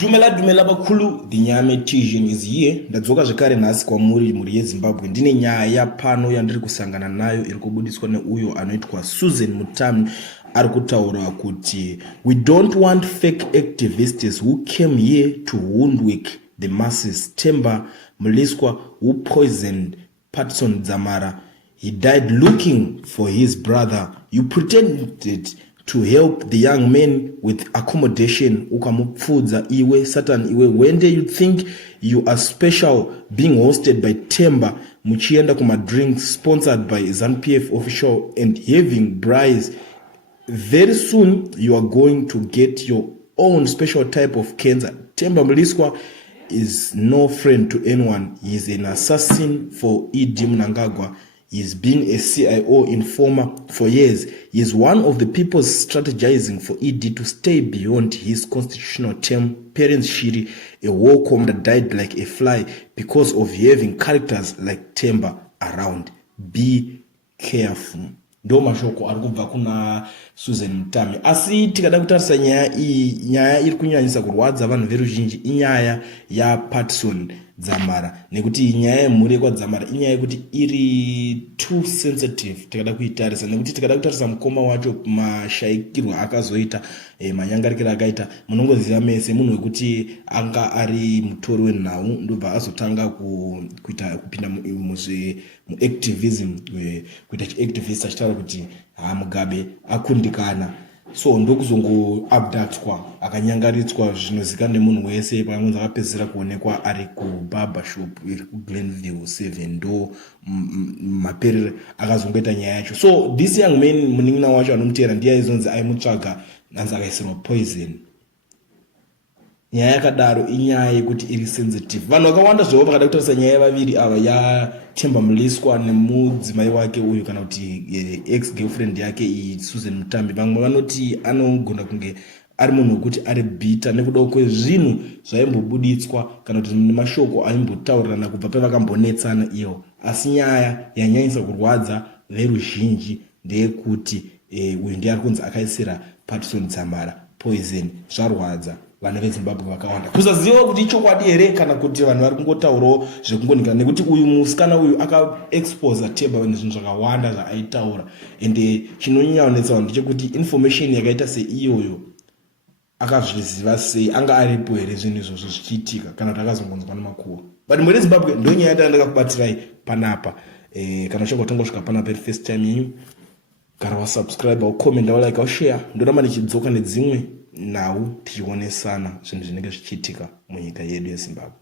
Dumela bakulu, the Nyame Tijin is here. Ndadzoka zvekare nhasi kwamuri muri yeZimbabwe. Ndine nyaya pano yandiri kusangana nayo iri kubudiswa neuyo anoitwa Susan Mutami ari kutaura kuti we don't want fake activists who came here to hoodwink the masses. Themba Mliswa, who poisoned Patson Dzamara, he died looking for his brother. You pretended to help the young men with accommodation. Ukamupfudza iwe Satan iwe. When day you think you are special, being hosted by Themba, muchienda kuma drinks sponsored by ZANU-PF official and having bribes, very soon you are going to get your own special type of cancer. Themba Mliswa is no friend to anyone. He is an assassin for E.D. Mnangagwa. He's been a CIO informer for years. He is one of the people strategizing for ED to stay beyond his constitutional term. Parents Shiri, a war commander, died like a fly because of having characters like Themba around. Be careful. Ndo mashoko ari kubva kuna Susan Mutami. Asi tikada kutarisa nyaya iri kunyanyisa kurwadza vanhu veruzhinji inyaya ya Patson Dzamara. Nekuti nyaya yemhuri kwaDzamara inyaya yekuti iri too sensitive tikada kuitarisa. Nekuti tikada kutarisa mukoma wacho mashaikirwa akazoita, manyangarikira akaita, munongoziva mese munhu wekuti anga ari mutori wenhau ndobva azotanga kupinda muactivism, kuita chiactivist achitaura kuti Mugabe akundikana. So ndokuzongo abductwa akanyangaridzwa zvinozikana nemunhu wese pamwe akapedzera kuonekwa ari kubarber shop iri kuGlenville 7 ndo maperere akazongoita nyaya yacho. So this young man munin'ina wacho anomutera ndiye aizonzi aimutsvaga nanzi akaisirwa poison. Nyaya yakadaro inyaya yekuti iri sensitive. Vanhu vakawanda zvovo vakada kutarisa nyaya yavaviri ava ya Themba Mliswa nemudzimai wake uyu kana kuti ex girlfriend yake Susan Mutami. Vamwe vanoti anogona kunge ari munhu wekuti ari bitter nekuda kwezvinhu zvaimbobuditswa kana kuti nemashoko aimbotaurirana kubva pavakambonetsana ivo. Asi nyaya yanyanyisa kurwadza veruzhinji ndeyekuti uyu ndiye ari kunzi akaisira Patson Dzamara poison. Zvarwadza vana veZimbabwe vakawanda kusaziva kuti ichokwadi here kana kuti vanhu vari kungotaurawo zvekungonika, nekuti uyu musikana uyu akaexposa Themba nezvinhu zvakawanda zvaaitaura. Ende chinonyanyonetsa vanhu ndechekuti information yakaita seiyoyo akazviziva sei, anga aripo here zvinhu izvozvo zvichiitika kana kuti akazongonzwa nemakuhwa. But muri Zimbabwe ndonyaya yandakakubatirai panapa. Kana uchangotanga kusvika panapa iri first time yenyu, gara wasubscribe, ucomment, ulike, ushare. Ndoramba ndichidzoka nedzimwe nhau tichionesana zvinhu zvinenge zvichiitika munyika yedu yeZimbabwe.